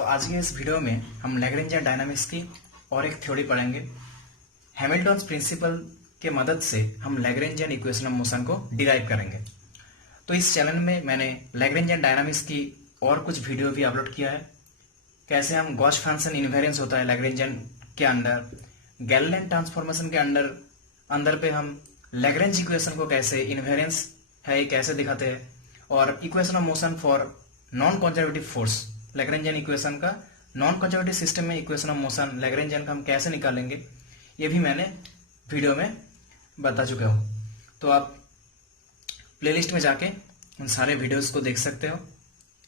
तो आज के इस वीडियो में हम लैग्रेंजियन डायनामिक्स की और एक थ्योरी पढ़ेंगे। हैमिल्टन्स प्रिंसिपल के मदद से हम लैग्रेंजियन इक्वेशन ऑफ मोशन को डिराइव करेंगे। तो इस चैनल में मैंने लैग्रेंजियन डायनामिक्स की और कुछ वीडियो भी अपलोड किया है। कैसे हम गॉस फंक्शन इनवेरियंस होता है लैग्रेंजियन के अंडर, गैलेलियन ट्रांसफॉर्मेशन के अंदर पे हम लैग्रेंज इक्वेशन को कैसे इनवेरियंस है ये कैसे दिखाते हैं, और equation of motion for non conservative force Lagrangian equation का नॉन कंजर्वेटिव सिस्टम में इक्वेशन ऑफ मोशन लैग्रेंजियन का हम कैसे निकालेंगे ये भी मैंने वीडियो में बता चुका हूँ। तो आप प्लेलिस्ट में जाके उन सारे वीडियोस को देख सकते हो,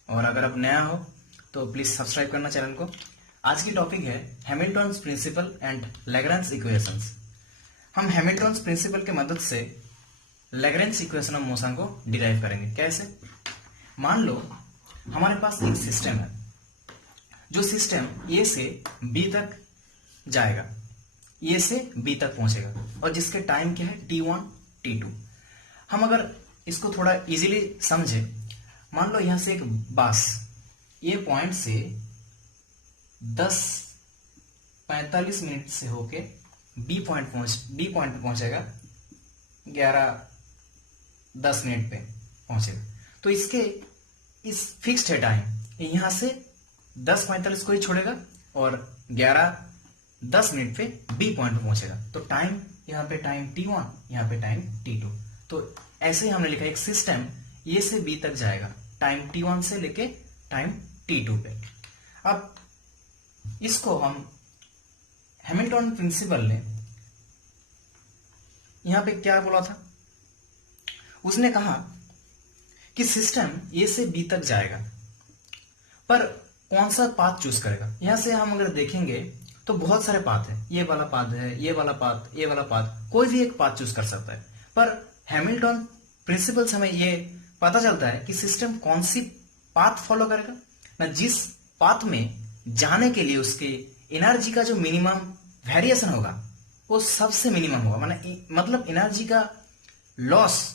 और अगर आप नया हो तो प्लीज सब्सक्राइब करना चैनल को। आज की टॉपिक है Hamilton's principle and Lagrange equations. हम हैमिल्टन्स प्रिंसिपल के मदद से लैग्रेंज इक्वेशन ऑफ मोशन को डिराइव करेंगे। कैसे? मान लो हमारे पास एक सिस्टम है, जो सिस्टम ए से बी तक जाएगा, ए से बी तक पहुंचेगा, और जिसके टाइम क्या है t1 t2। हम अगर इसको थोड़ा इजीली समझे, मान लो यहां से एक बस ए पॉइंट से 10:45 मिनट से होके बी पॉइंट पे पहुंचेगा 11:10 मिनट पे पहुंचेगा। तो इसके इस फिक्स्ड है टाइम, यहां से 10:45 को ही छोड़ेगा और 11:10 मिनट पे बी पॉइंट पे पहुंचेगा। तो टाइम यहाँ पे टाइम t1, यहाँ पे टाइम t2। तो ऐसे ही हमने लिखा एक सिस्टम ए से बी तक जाएगा टाइम t1 से लेके टाइम t2 पे। अब इसको हम हैमिल्टन प्रिंसिपल ने यहां पे क्या बोला था, उसने कहा कि सिस्टम ए से बी तक जाएगा, पर कौन सा पाथ चूज करेगा। यहां से हम अगर देखेंगे तो बहुत सारे पाथ है, ये वाला पाथ है, ये वाला पाथ, ये वाला पाथ, कोई भी एक पाथ चूज कर सकता है। पर हैमिल्टन प्रिंसिपल से हमें ये पता चलता है कि सिस्टम कौन सी पाथ फॉलो करेगा ना, जिस पाथ में जाने के लिए उसके एनर्जी का जो मिनिमम वेरिएशन होगा वो सबसे मिनिमम होगा। मतलब एनर्जी का लॉस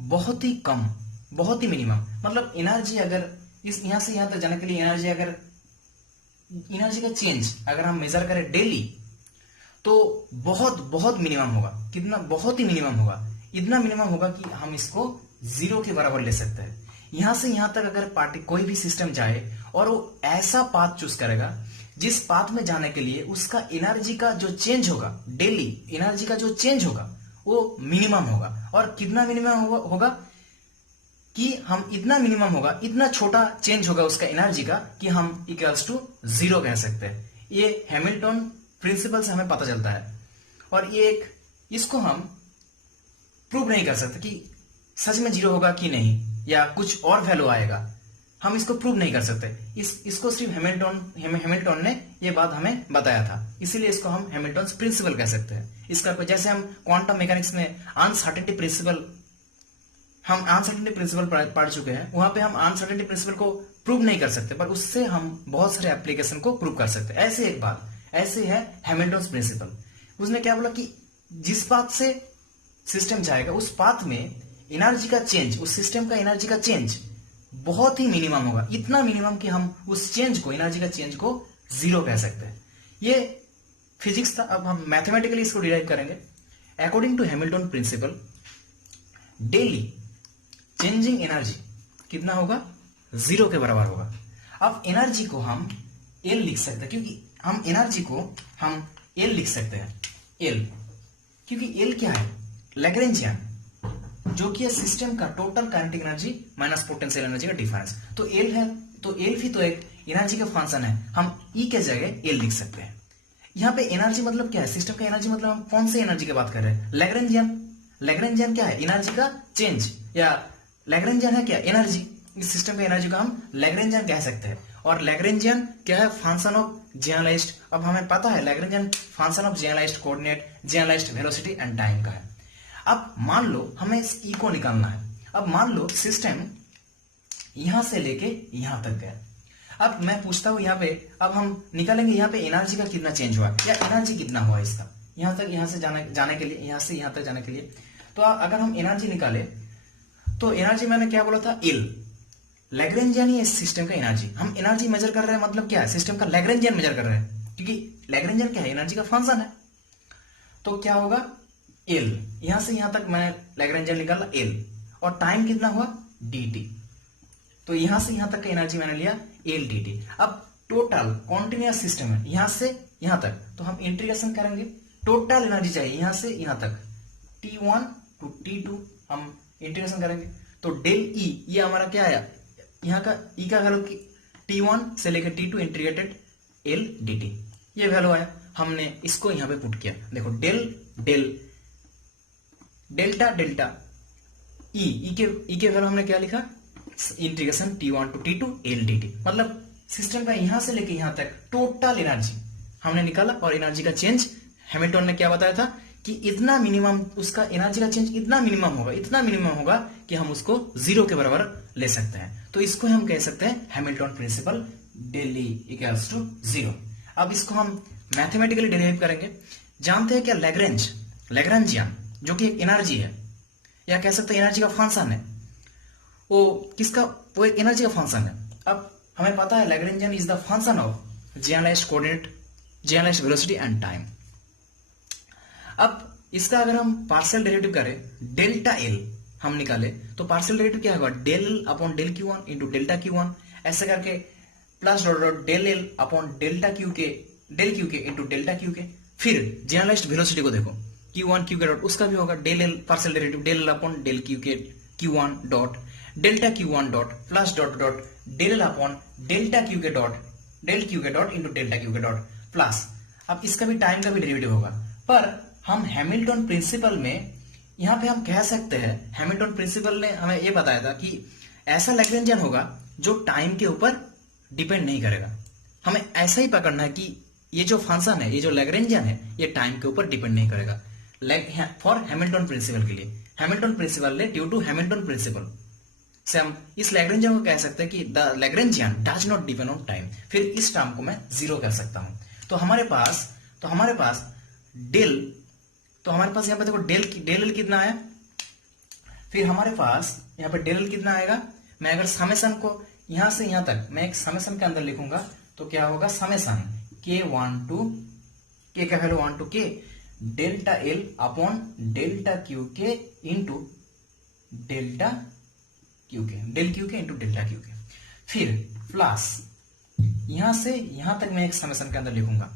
बहुत ही कम, बहुत ही मिनिमम। मतलब एनर्जी अगर इस यहां से यहां तक जाने के लिए एनर्जी का चेंज अगर हम मेजर करें डेली तो बहुत बहुत मिनिमम होगा। कितना? बहुत ही मिनिमम होगा। इतना मिनिमम होगा कि हम इसको 0 के बराबर ले सकते हैं। यहां से यहां तक अगर कोई भी सिस्टम जाए और वो ऐसा पाथ चूज करेगा जिस पाथ में जाने के लिए उसका एनर्जी का जो चेंज होगा, डेली एनर्जी का जो चेंज होगा वो मिनिमम होगा। और कितना मिनिमम होगा कि हम इतना मिनिमम होगा, इतना छोटा चेंज होगा उसका एनर्जी का कि हम इक्वल्स टू 0 कह सकते हैं। ये हैमिल्टन प्रिंसिपल से हमें पता चलता है, और इसको हम प्रूव नहीं कर सकते कि सच में 0 होगा कि नहीं, या कुछ और वैल्यू आएगा। हम इसको प्रूव नहीं कर सकते। इसको सिर्फ हैमिल्टन ने ये बात हमें बताया था, इसीलिए इसको हम हैमिल्टन्स प्रिंसिपल कह सकते हैं। इसका जैसे हम क्वांटम मैकेनिक्स में अनसर्टेनिटी प्रिंसिपल पढ़ चुके हैं, वहां पे हम अनसर्टेनिटी प्रिंसिपल को प्रूव नहीं कर सकते, पर उससे हम बहुत सारे एप्लीकेशन को प्रूव कर सकते हैं। ऐसे है हैमिल्टन्स प्रिंसिपल। उसने क्या बोला कि जिस पाथ से सिस्टम जाएगा उस पाथ में एनर्जी का चेंज, उस सिस्टम का एनर्जी का चेंज बहुत ही मिनिमम होगा। इतना मिनिमम कि हम उस चेंज को, एनर्जी का चेंज को 0 कह सकते हैं। ये फिजिक्स था। अब हम मैथमेटिकली इसको डिराइव करेंगे। According to Hamilton principle, daily changing energy कितना होगा? 0 के बराबर होगा। अब एनर्जी को हम L लिख सकते हैं, क्योंकि हम एनर्जी को हम L लिख सकते हैं। L क्योंकि L क्या है? लैग्रेंजियन, जो कि सिस्टम का total kinetic energy minus potential energy का डिफरेंस। तो L है, तो L भी तो एक एनर्जी का फंक्शन है। हम E के जगह L लिख सकते हैं। यहाँ पे एनर्जी मतलब क्या है? सिस्टम का एनर्जी मतलब हम कौन से एनर्जी की बात कर रहे हैं? लैग्रेंजियन क्या है? एनर्जी का चेंज, या लैग्रेंजियन है क्या? एनर्जी। इस सिस्टम का एनर्जी को हम लैग्रेंजियन कह सकते हैं। और लैग्रेंजियन क्या है? Function of generalised. अब हमें पता है Lagrangian function of generalised coordinate, generalised velocity and time का है। अब मान लो हमें इस ई को निकालना है। अब मान लो सिस्टम यहां से लेके यहां तक गया। अब मैं पूछता हूं यहां पे, अब हम निकालेंगे यहां पे एनर्जी का कितना चेंज हुआ या एनर्जी कितना हुआ इसका, यहां तक, यहां से जाने के लिए, यहां से यहां तक जाने के लिए। तो अगर हम एनर्जी निकाले तो एनर्जी मैंने क्या बोला था? L। लैग्रेंजियन ही इस सिस्टम का एनर्जी, हम एनर्जी मेजर कर रहे हैं, मतलब क्या है, सिस्टम का लैग्रेंजियन मेजर कर रहे हैं, क्योंकि लैग्रेंजियन क्या है, एनर्जी का फंक्शन है। तो क्या होगा, एल, यहां से यहां तक मैंने लैग्रेंजियन निकाला एल, और टाइम कितना हुआ dt, तो यहां से यहां तक का एनर्जी मैंने लिया एल dt। अब टोटल कॉन्टिन्यूअस सिस्टम है यहां से यहां तक, तो हम इंटीग्रेशन करेंगे, टोटल एनर्जी चाहिए यहां से यहां तक, T1 टू T2 हम इंटीग्रेशन करेंगे, तो डेल ई, ये हमारा क्या आया, यहाँ का ई का वैल्यू T1 से लेकर T2 इंटीग्रेटेड एल dt, ये वैल्यू आया। हमने इसको यहां पे पुट किया, देखो del del delta delta E के वैल्यू हमने क्या लिखा, integration T1 to T2 L dt, मतलब सिस्टम का यहां से लेके यहां तक टोटल एनर्जी हमने निकाला। और एनर्जी का चेंज हैमिल्टन ने क्या बताया था कि इतना मिनिमम, उसका एनर्जी का चेंज इतना मिनिमम होगा कि हम उसको जीरो के बराबर ले सकते हैं। तो इसको हम कह सकते हैं Hamilton principle, del E equals to zero. अब इसको हम मैथमेटिकली डेरिवेट करेंगे। जानते हैं क्या, लैग्रेंजियन जो कि एक एनर्जी है, या कह सकते हैं एनर्जी का फंक्शन है, वो एक एनर्जी का फंक्शन है। अब हमें पता है Lagrangian is the function of generalised coordinate, generalised velocity and time. अब इसका अगर हम पार्शियल डेरिवेटिव करें, डेल्टा एल हम निकाले, तो पार्शियल डेरिवेटिव क्या होगा, del upon del Q1 into delta Q1, ऐसे करके plus dot dot del L upon delta Q K into delta Q K. फिर जनरलाइज्ड वेलोसिटी को देखो, Q1 Q के डॉट, उसका भी होगा del L, partial derivative del L upon del Q K Q1 dot delta Q1 dot plus dot dot del L upon delta Q K dot del Q K dot into delta Q K dot plus. अब इसका भी time का भी derivative होगा, पर हम Hamilton principal में यहां पे हम कह सकते हैं, हैमिल्टन प्रिंसिपल ने हमें यह बताया था कि ऐसा लैग्रेंजियन होगा जो टाइम के ऊपर डिपेंड नहीं करेगा। हमें ऐसा ही पकड़ना है कि ये जो फंक्शन है, ये जो लैग्रेंजियन है, ये टाइम के ऊपर डिपेंड नहीं करेगा। फॉर हैमिल्टन प्रिंसिपल के लिए, हैमिल्टन प्रिंसिपल ने ड्यू टू हैमिल्टन प्रिंसिपल से हम इस लैग्रेंजियन को कह सकते हैं कि the Lagrangian does not depend on time. फिर इस टर्म को मैं जीरो कर सकता हूं। तो हमारे पास डेल, तो हमारे पास यहां पे देखो डेल एल कितना आया, फिर हमारे पास यहां पे डेल एल कितना आएगा। मैं अगर समेशन को यहां से यहां तक मैं एक समेशन के अंदर लिखूंगा, तो क्या होगा, समेशन K1 टू K का value 1 to K delta L upon delta Q K into delta Q K, del Q K into delta Q K. फिर प्लस यहां से यहां तक मैं एक समेशन के अंदर लिखूंगा,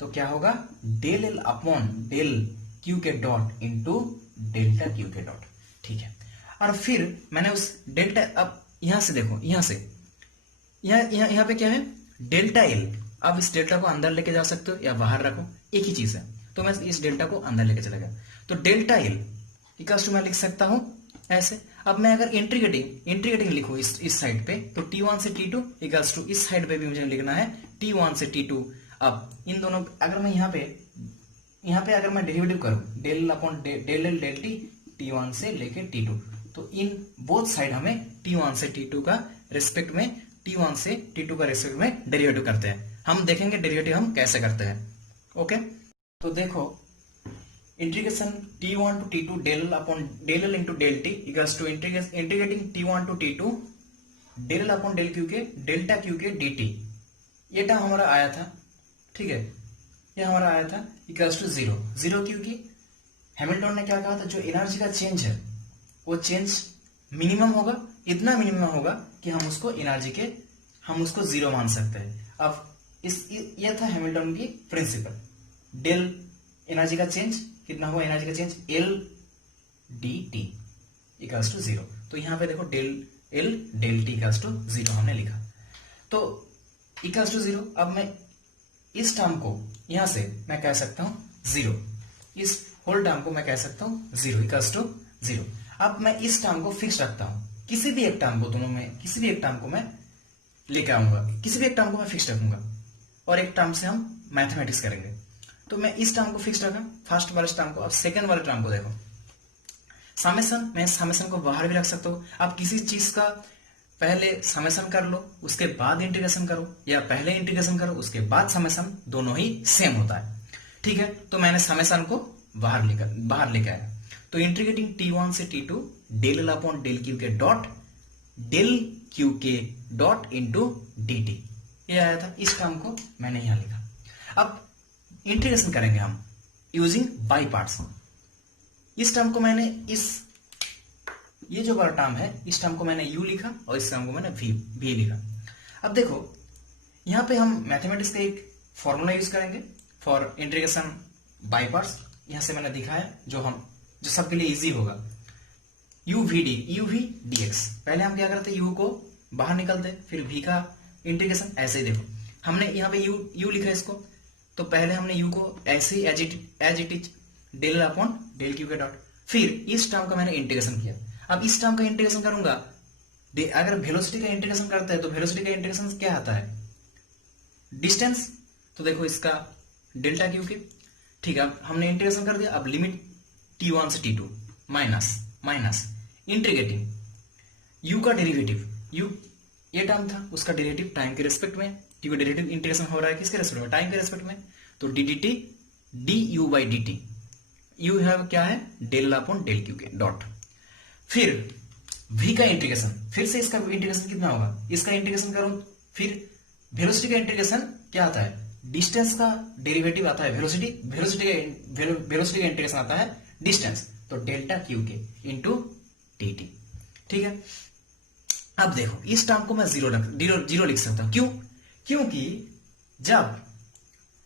तो क्या होगा, del L upon del Q K dot into delta Q K dot. ठीक है, और फिर मैंने उस डेल्टा, अब यहां से देखो, यहां पे क्या है, डेल्टा एल। अब इस डेल्टा को अंदर लेके जा सकते हो या बाहर रखो, एक ही चीज है। तो मैं इस डेल्टा को अंदर लेके चला गया, तो डेल्टा एल इक्वल्स टू मैं लिख सकता हूं ऐसे। अब मैं अगर इंटीग्रेटिंग लिखूं इस साइड पे, तो T1 से T2 इक्वल्स टू, इस साइड पे भी मुझे लिखना है T1 से T2। अब इन दोनों, अगर मैं यहाँ पे अगर मैं डेरिवेटिव करूं, del upon del L del T, T1 से लेके T2, तो इन बोथ साइड हमें T1 से T2 का रिस्पेक्ट में, T1 से T2 का रिस्पेक्ट में डेरिवेटिव करते हैं। हम देखेंगे डेरिवेटिव हम कैसे करते हैं। ओके, तो देखो integration T1 to T2 del upon del L into del T equals to integrating T1 to T2 del L upon del Q K delta Q K dt। ये टर्म हमारा आया था, ठीक है, ये हमारा आया था इक्वल्स टू जीरो, क्योंकि हैमिल्टन ने क्या कहा था, जो एनर्जी का चेंज है वो चेंज मिनिमम होगा, इतना मिनिमम होगा कि हम उसको जीरो मान सकते हैं। अब ये था हैमिल्टन की प्रिंसिपल। डेल एनर्जी का चेंज कितना हुआ, एनर्जी का change L D T equals to zero. तो यहां पे देखो del L del T equals to zero हमने लिखा, तो इक्वल्स टू जीरो। अब मैं इस टर्म को यहां से मैं कह सकता हूं जीरो, इस होल टर्म को मैं कह सकता हूं जीरो इक्वल्स टू जीरो। अब मैं इस टर्म को फिक्स रखता हूं, किसी भी एक टर्म को, दोनों में किसी भी एक टर्म को मैं लेकर आऊंगा, किसी भी एक टर्म को मैं फिक्स रखूंगा और एक टर्म से हम मैथमेटिक्स करेंगे। तो मैं इस टर्म को फिक्स रखा, फर्स्ट वाले टर्म को। अब सेकंड वाले टर्म को देखो, समेशन, मैं समेशन को बाहर भी रख सकता हूं। आप किसी चीज का पहले समेशन कर लो, उसके बाद इंटीग्रेशन करो, या पहले इंटीग्रेशन करो उसके बाद समेशन, दोनों ही सेम होता है। ठीक है, तो मैंने समेशन को बाहर लेकर आया, तो इंटीग्रेटिंग T1 से T2 del L upon del Q K dot del Q K dot into D T, ये आया था। इस टर्म को मैंने यहां लिखा। अब इंटीग्रेशन करेंगे हम यूजिंग बाई पार्ट्स। इस टर्म को मैंने ये जो वाला टर्म है, इस टर्म को मैंने u लिखा और इस टर्म को मैंने v लिखा। अब देखो यहां पे हम मैथमेटिक्स का एक फॉर्मूला यूज करेंगे फॉर इंटीग्रेशन बाई पार्ट्स। यहां से मैंने दिखाया जो सबके लिए इजी होगा, u v dx। पहले हम क्या करते, u को बाहर निकलते, फिर v का इंटीग्रेशन। ऐसे ही देखो हमने यहाँ पे u लिखा इसको, तो पहले हमने u को ऐसे ही as it is del upon del Q K dot, फिर इस टर्म का मैंने इंटीग्रेशन किया। अब इस टर्म का इंटीग्रेशन करूंगा, अगर वेलोसिटी का इंटीग्रेशन करते हैं तो वेलोसिटी का इंटीग्रेशन क्या आता है, डिस्टेंस। तो देखो इसका डेल्टा क्यू के, ठीक है। अब हमने इंटीग्रेशन कर दिया। अब लिमिट t1 से t2 माइनस इंटीग्रेटिंग u का डेरिवेटिव, u ये टर्म था, उसका डेरिवेटिव टाइम के रेस्पेक्ट में, क्योंकि डेरिवेटिव इंटीग्रेशन हो रहा है किसके रेस्पेक्ट में, टाइम के रेस्पेक्ट में। तो D D T D you by D T, you है क्या है, del upon del Q K dot. फिर v का इंटीग्रेशन, फिर से इसका इंटीग्रेशन कितना होगा, इसका इंटीग्रेशन करो। फिर वेलोसिटी का इंटीग्रेशन क्या आता है, डिस्टेंस का डेरिवेटिव आता है वेलोसिटी का इंटीग्रेशन आता है डिस्टेंस, तो delta Q K into T T, ठीक है। अब देखो इस टर्म को मैं जीरो लिख सकता हूं, क्यों, क्योंकि जब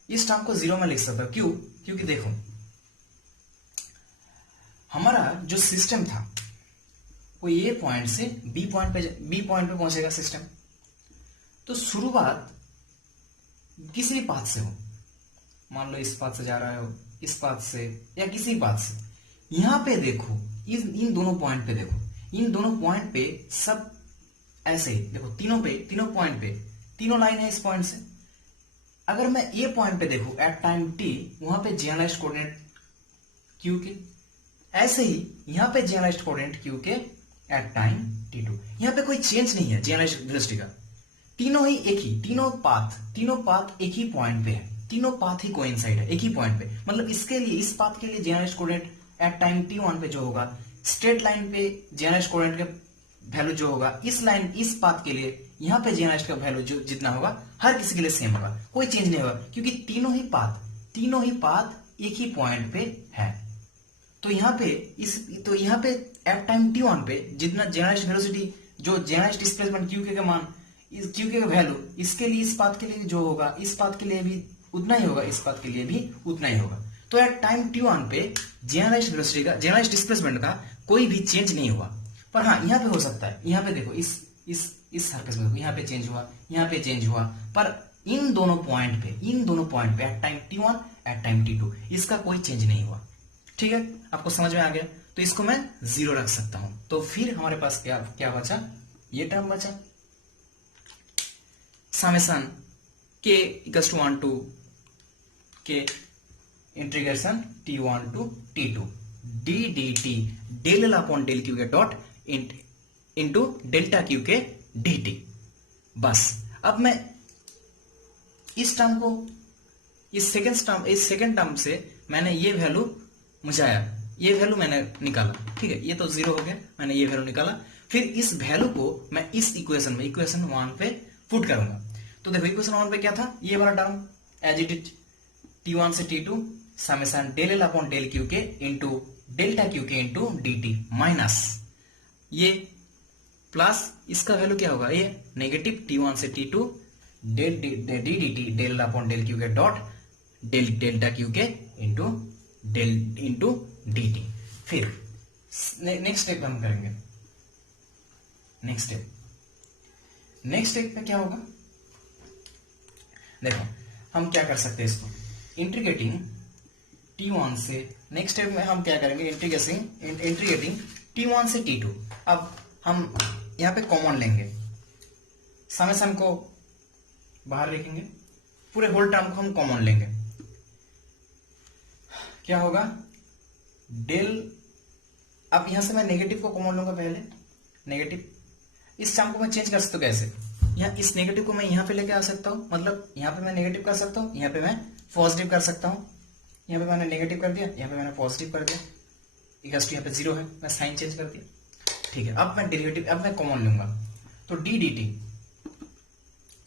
इस टर्म को जीरो में लिख सकता हूं, क्यों, क्योंकि देखो हमारा जो सिस्टम था वो ए पॉइंट से बी पॉइंट पे पहुंचेगा सिस्टम। तो शुरुआत किसी भी पाथ से हो, मान लो इस पाथ से जा रहा हो, इस पाथ से या किसी पाथ से, यहां पे देखो इन दोनों पॉइंट पे देखो, इन दोनों पॉइंट पे सब ऐसे देखो, तीनों पॉइंट पे तीनों लाइन है इस पॉइंट से। अगर मैं ए पॉइंट पे देखूं एट टाइम टी, वहां पे जनरलाइज्ड कोऑर्डिनेट क्यू के, ऐसे ही यहां पे जनरलाइज्ड कोऑर्डिनेट क्यू के एट टाइम t2। यहां पे कोई चेंज नहीं है जनरलाइज्ड वेलोसिटी का, तीनों ही एक ही, तीनों पाथ एक ही पॉइंट पे है, तीनों पाथ ही कोइंसाइड है एक ही पॉइंट पे। मतलब इसके लिए, इस पाथ के लिए generalised coordinate at time t1 पे जो होगा, स्ट्रेट लाइन पे जनरलाइज्ड कोऑर्डिनेट का वैल्यू जो होगा, इस पाथ के लिए यहां पे जनरलाइज्ड का वैल्यू जो जितना होगा हर किसी के लिए सेम होगा, कोई चेंज नहीं होगा, क्योंकि तीनों ही पाथ एक ही पॉइंट पे है। तो यहाँ पे एट टाइम t1 पे जितना जनरलाइज्ड वेलोसिटी, जो जनरलाइज्ड डिस्प्लेसमेंट क्यू के का मान, क्यू के का वैल्यू, इसके लिए इस पाथ के लिए जो होगा, इस पाथ के लिए भी उतना ही होगा, इस पाथ के लिए भी उतना ही होगा। तो एट टाइम t1 पे जनरलाइज्ड वेलोसिटी का, जनरलाइज्ड डिस्प्लेसमेंट का कोई भी चेंज नहीं हुआ। पर हाँ यहाँ पे हो सकता है, यहाँ पे देखो इस सरफेस में देखो, यहाँ पे चेंज हुआ, यहाँ पे चेंज हुआ, पर इन दोनों पॉइंट पे at time t1 at time t2 इसका कोई चेंज नहीं हुआ। ठीक है, आपको समझ में आ गया। तो इसको मैं जीरो रख सकता हूं। तो फिर हमारे पास क्या बचा, ये टर्म बचा, summation k equals to 1 to k integration t1 to t2 d dt del upon del Q K dot into delta Q K dt। बस अब मैं इस टर्म को, इस सेकेंड टर्म से मैंने ये वैल्यू मुझे आया, ये वैल्यू मैंने निकाला, ठीक है, ये तो जीरो हो गया, मैंने ये वैल्यू निकाला। फिर इस वैल्यू को मैं इस इक्वेशन 1 पे पुट करूंगा। तो देखो इक्वेशन 1 पे क्या था, ये वाला term as it is t1 से t2 summation del L upon del Q K into delta Q K into D T minus ये प्लस इसका वैल्यू क्या होगा, ये नेगेटिव t1 से t2 del D D T del upon del Q K dot delta Q K into D T. फिर next step हम करेंगे। Next step में क्या होगा, देखो हम क्या कर सकते हैं, इसको इंटीग्रेटिंग t1 से, नेक्स्ट स्टेप में हम क्या करेंगे, इंटीग्रेटिंग t1 से t2। अब हम यहां पे कॉमन लेंगे, समेशन को बाहर रखेंगे, पूरे होल टर्म को हम कॉमन लेंगे, क्या होगा डेल। अब यहां से मैं नेगेटिव को कॉमन लूंगा, पहले नेगेटिव, इस टर्म को मैं चेंज कर सकता हूं कैसे, यहाँ इस नेगेटिव को मैं यहां पे लेके आ सकता हूं, मतलब यहां पे मैं नेगेटिव कर सकता हूं, यहां पे मैं पॉजिटिव कर सकता हूं। यहां पे मैंने नेगेटिव कर दिया, यहां पे मैंने पॉजिटिव कर दिया, इक्वल्स टू यहां पे जीरो है, मैं साइन चेंज कर दिया, ठीक है। अब मैं डेरिवेटिव, अब मैं कॉमन लूंगा, तो डी डी टी,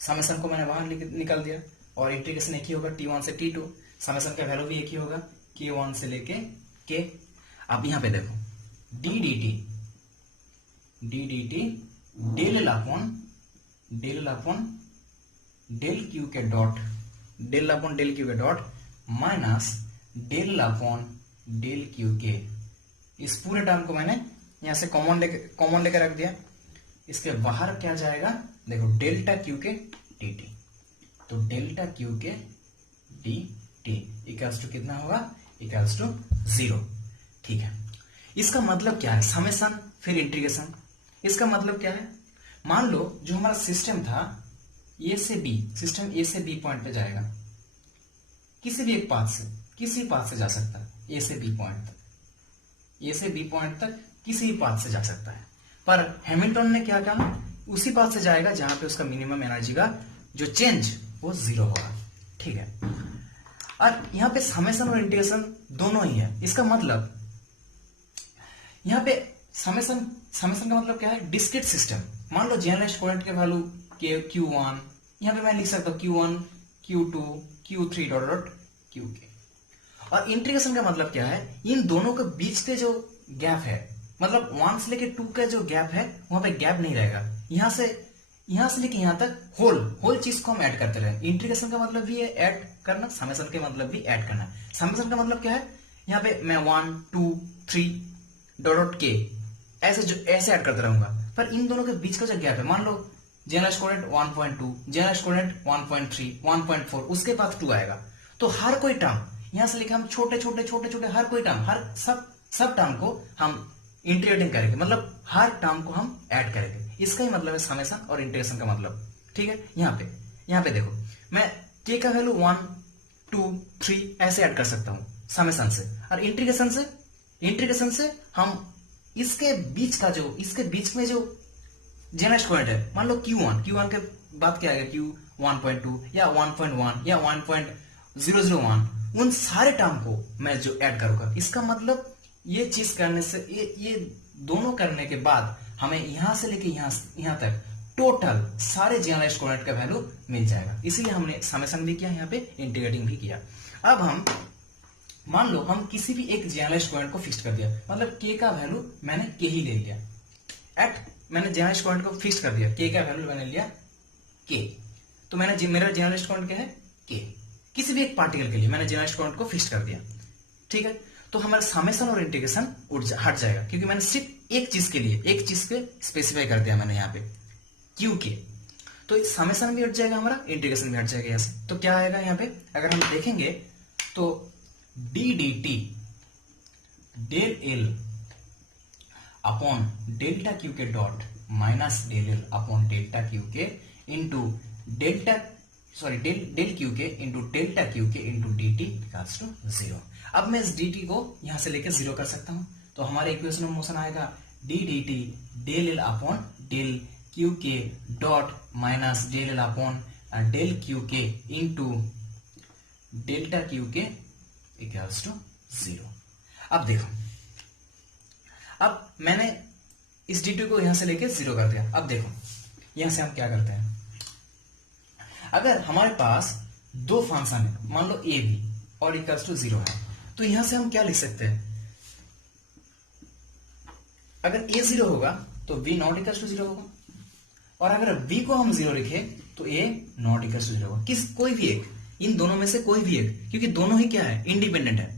समेशन को मैंने बाहर निकाल दिया और इंटीग्रेशन एक ही होगा T1 से T2, समेशन का वैल्यू भी एक ही होगा K1 से लेके K। अब यहां पे देखो D D T del L upon del Q K dot minus del upon del Q K. इस पूरे टर्म को मैंने यहां से कॉमन लेकर रख दिया। इसके बाहर क्या जाएगा, देखो डेल्टा क्यू के डी टी, तो डेल्टा क्यू के डी टी इक्वल्स टू कितना होगा, इक्वल्स टू 0। ठीक है, इसका मतलब क्या है, समेशन फिर इंटीग्रेशन। इसका मतलब क्या है, मान लो जो हमारा सिस्टम था ए से बी, सिस्टम ए से बी पॉइंट पे जाएगा, किसी भी एक पाथ से, किसी पाथ से जा सकता है ए से बी पॉइंट तक, ए से बी पॉइंट तक किसी भी पाथ से जा सकता है। पर हैमिल्टन ने क्या कहा, उसी पाथ से जाएगा जहां पे उसका मिनिमम एनर्जी का जो चेंज वो 0 होगा। ठीक है, और यहां पे समेशन और इंटीग्रेशन दोनों ही है। इसका मतलब यहां पे समेशन का मतलब क्या है, डिस्क्रीट सिस्टम। मान लो जनरलाइज्ड कोएफिशिएंट के वैल्यू Q1, यहां पे मैं लिख सकता हूं Q1 Q2 Q3 dot Qk। और इंटीग्रेशन का मतलब क्या है, इन दोनों के बीच के जो गैप है, मतलब 1 से लेके 2 का जो गैप है वहां पे गैप नहीं रहेगा। यहां से लेके यहां तक होल चीज को हम ऐड करते रहे। इंटीग्रेशन का मतलब भी है ऐड करना, समेशन के मतलब भी ऐड करना। समेशन का मतलब क्या है, यहाँ पे मैं 1 2 3 डॉट के ऐसे ऐड करता रहूंगा। पर इन दोनों के बीच का जो गैप है, मान लो जनरलाइज्ड कोएफिशिएंट 1.2, जनरलाइज्ड कोएफिशिएंट 1.3, 1.4, उसके बाद 2 आएगा। तो हर कोई टर्म यहां से लेके हम छोटे हर कोई टर्म, हर सब टर्म को हम इंटीग्रेटिंग करेंगे, मतलब हर टर्म को हम ऐड करेंगे। इसका ही मतलब है समेशन और इंटीग्रेशन का मतलब। ठीक है, यहाँ पे देखो मैं k का वैल्यू 1 2 3 ऐसे ऐड कर सकता हूं समेशन से, और इंटीग्रेशन से हम इसके बीच में जो जनरलाइज्ड कोएफिशिएंट है, मान लो Q1 के बाद क्या आएगा, Q1.2 या 1.1 या 1.001, उन सारे टर्म को मैं जो ऐड करूंगा। इसका मतलब ये चीज करने से, ये दोनों करने के बाद हमें यहां से लेके यहां तक टोटल सारे जनरलाइज्ड कोएफिशिएंट का वैल्यू मिल जाएगा। इसीलिए हमने समेशन भी किया, यहाँ पे इंटीग्रेटिंग भी किया। अब हम मान लो हम किसी भी एक जनरलाइज्ड कोएफिशिएंट को फिक्स कर दिया, मतलब k का वैल्यू मैंने k ही ले लिया, मैंने जनरलाइज्ड कोएफिशिएंट को फिक्स कर दिया, k का वैल्यू मैंने लिया k, तो मेरा जनरलाइज्ड कोएफिशिएंट क्या है, k। किसी भी एक पार्टिकल के लिए मैंने जनरलाइज्ड कोएफिशिएंट को फिक्स कर दिया। ठीक है, तो हमारा समेशन और इंटीग्रेशन हट जाएगा, क्योंकि मैंने सिर्फ एक चीज के स्पेसिफाई कर दिया मैंने यहाँ पे Qk। तो समेशन भी हट जाएगा हमारा, इंटीग्रेशन भी हट जाएगा यहाँ से। तो क्या आएगा यहाँ पे, अगर हम देखेंगे तो D D T del L upon delta Q K dot minus del L upon delta Q K into del Q K into delta Q K into D T equals to 0। अब मैं इस डी टी को यहां से लेकर 0 कर सकता हूं, तो हमारे इक्वेशन ऑफ मोशन आएगा D D T del L upon del Q K dot minus del L upon del Q K into delta Q K equals to 0। अब देखो, अब मैंने इस डी टी को यहां से लेके 0 कर दिया। अब देखो यहां से हम क्या करते हैं, अगर हमारे पास दो फंक्शन है, मान लो ए बी और इक्वल्स टू 0 है, तो यहां से हम क्या लिख सकते हैं, अगर ए 0 होगा तो बी नॉट इक्वल्स टू 0 होगा, और अगर बी को हम 0 लिखे तो ए नॉट इक्वल्स टू 0 होगा। कोई भी एक, इन दोनों में से कोई भी एक, क्योंकि दोनों ही क्या है, इंडिपेंडेंट है।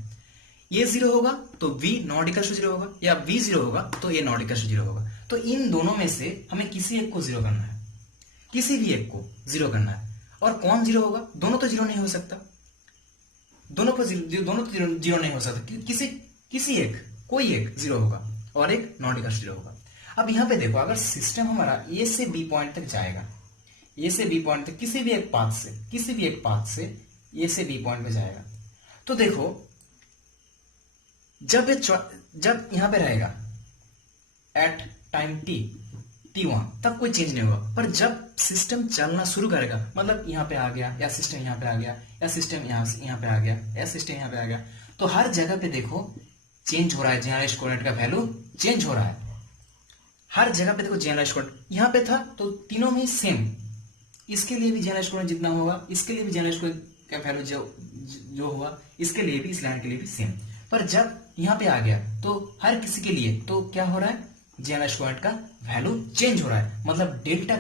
ए 0 होगा तो बी नॉट इक्वल्स टू 0 होगा, या बी 0 होगा तो ए नॉट इक्वल्स टू 0 होगा। तो इन दोनों में से हमें किसी एक को 0 करना है, किसी भी एक को 0 करना है। और कौन 0 होगा, दोनों तो 0 नहीं हो सकता, दोनों तो 0 नहीं हो सकता, किसी एक, कोई एक 0 होगा और एक नॉट इक्वल 0 होगा। अब यहां पे देखो, अगर सिस्टम हमारा ए से बी पॉइंट तक जाएगा, ए से बी पॉइंट तक किसी भी एक पाथ से ए से बी पॉइंट पे जाएगा, तो देखो जब जब यहां पे रहेगा एट टाइम t1 तब कोई चेंज नहीं होगा। पर जब सिस्टम चलना शुरू करेगा, मतलब यहां पे आ गया, या सिस्टम यहां पे आ गया, या सिस्टम यहां पे आ गया, या सिस्टम यहां पे आ गया, तो हर जगह पे देखो चेंज हो रहा है, जनरलाइज्ड कोऑर्डिनेट का वैल्यू चेंज हो रहा है। हर जगह पे देखो जनरलाइज कोएफिशिएंट यहाँ पे था तो तीनों में सेम, इसके लिए भी जनरलाइज कोएफिशिएंट जितना होगा, इसके लिए भी जनरलाइज कोएफिशिएंट का वैल्यू जो होगा, इसके लिए भी, इस लाइन के लिए भी सेम। पर जब यहाँ पे आ गया तो हर किसी के लिए तो क्या हो रहा है, जनरलाइज कोएफिशिएंट का वैल्यू चेंज हो रहा है, मतलब डेल्टा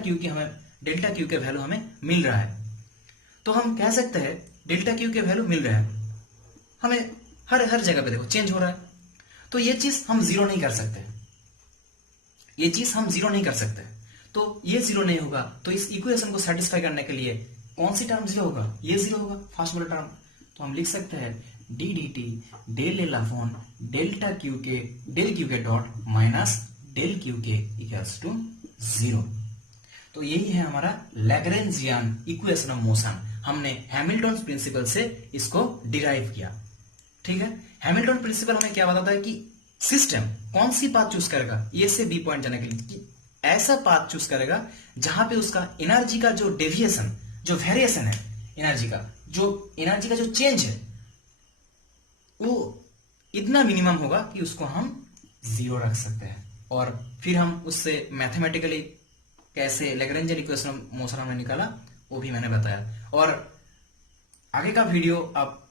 क्यू के वैल्यू हमें मिल रहा है। तो हम कह सकते हैं डेल्टा क्यू के वैल्यू मिल रहे हैं हमें, हर जगह पे देखो चेंज हो रहा है। तो ये चीज हम जीरो नहीं कर सकते, ये चीज हम जीरो नहीं कर सकते। तो ये जीरो नहीं होगा तो इस इक्वेशन को सेटिस्फाई करने के लिए कौन सी टर्म जीरो होगा, ये जीरो होगा, फर्स्ट वाला टर्म। तो हम लिख सकते हैं D D T del L upon delta Q K dot minus del Q K equals to zero. तो यही है हमारा लैग्रेंजियन इक्वेशन ऑफ मोशन, हमने हैमिल्टन प्रिंसिपल से इसको डिराइव किया। ठीक है, हैमिल्टन प्रिंसिपल हमें क्या बताता है कि सिस्टम कौन सी पाथ चूज करेगा ए से बी पॉइंट जाने के लिए, कि ऐसा पाथ चूज करेगा जहां पे उसका एनर्जी का जो डेविएशन, जो वेरिएशन है एनर्जी का जो चेंज है वो इतना मिनिमम होगा कि उसको हम जीरो रख सकते हैं। और फिर हम उससे मैथमेटिकली कैसे लैग्रेंजियन इक्वेशन ऑफ मोशन हमने निकाला वो भी मैंने बताया। और आगे का वीडियो आप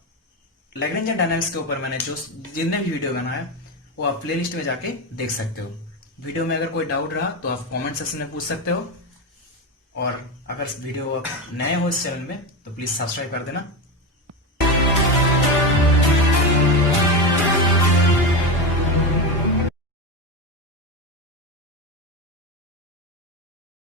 लैग्रेंजियन डायनामिक्स के ऊपर मैंने जो जितने भी वीडियो बनाया वो आप प्लेलिस्ट में जाके देख सकते हो। वीडियो में अगर कोई डाउट रहा तो आप कमेंट सेक्शन में पूछ सकते हो। और अगर वीडियो आप नए हो इस चैनल में तो प्लीज सब्सक्राइब कर देना।